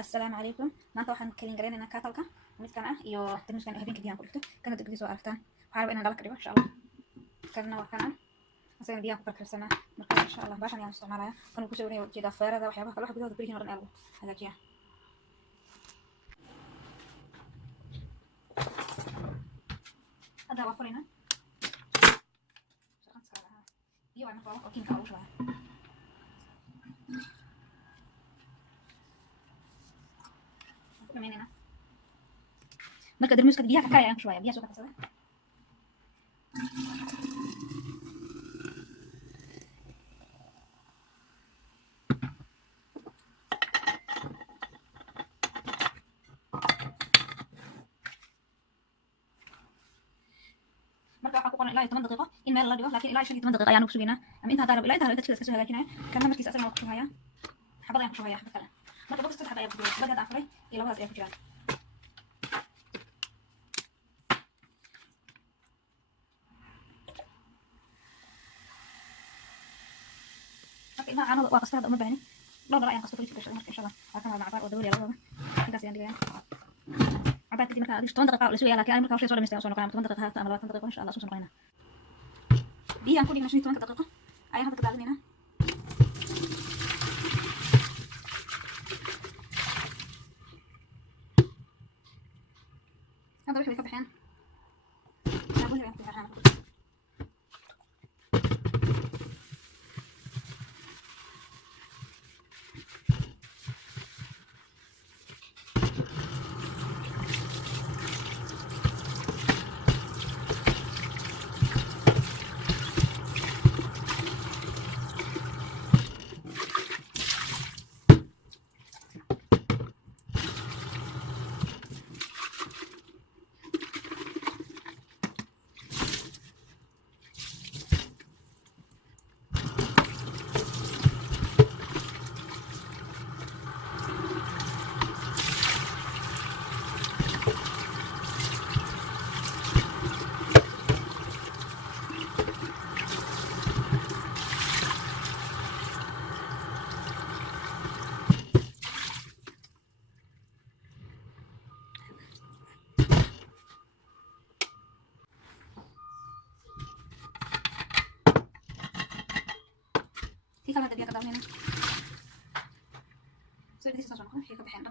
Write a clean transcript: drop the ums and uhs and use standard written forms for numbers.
Assalaamu calaykum. Maanta waxaan kalin gareynaynaa katalka midkan ah iyo tarmuskan habeenka biyaha ku dhigto kana degdeg soo aragtaan. Waxaa rabaa inaan dhala ka dhigo insha Allah. Kana waa kana asagana biyaha ku karkarsanaa marka insha Allah baashan ayaan isticmaalaya. Kana ku soo wareeyo jeeda feerada waxyaabaha kale waxa gudaha barihin oo dhan ayaa lagu hagaajiyaa. Hadda waa furina. Shaqan saaraha. Biyo waa marka waa kiimka ugu shubaya. Marka darmuuska biyaha ka kale ayaan ku shubaya biyaha soo karsada marka waxaa ku qoran ilaa 10 daqiiqo in meel la dhigo laakiin ilaa 15 daqiiqo ayaan ku sugaynaa ama inta hadda ilaa inta dadka iska soo hagaajinaya kana markiisa asana ku shubaya xabad ayaan ku shubaya xabad kale marka box saddex ayaa ku jira xabad afray iyo labadaas ayaa ku jiraan ما أنا وقصت هذا أم بعيني لا لا يعني قصته في كل إن شاء الله لكن مع بعض ودولي الله كذا يعني يعني عباد كذي مثلا 10 دقيقة ولا شوية لكن أنا مركز شيء صار مستوى صار كلام 10 دقيقة هات أنا 10 دقيقة إن شاء الله سوسن قينا دي أنكوني ماشي 10 دقيقة أي هذا كذا علينا هذا بيحب يفتح حين أقول له يفتح حين كلام تبيك كلام هنا سوي دي سوسن هي كبحين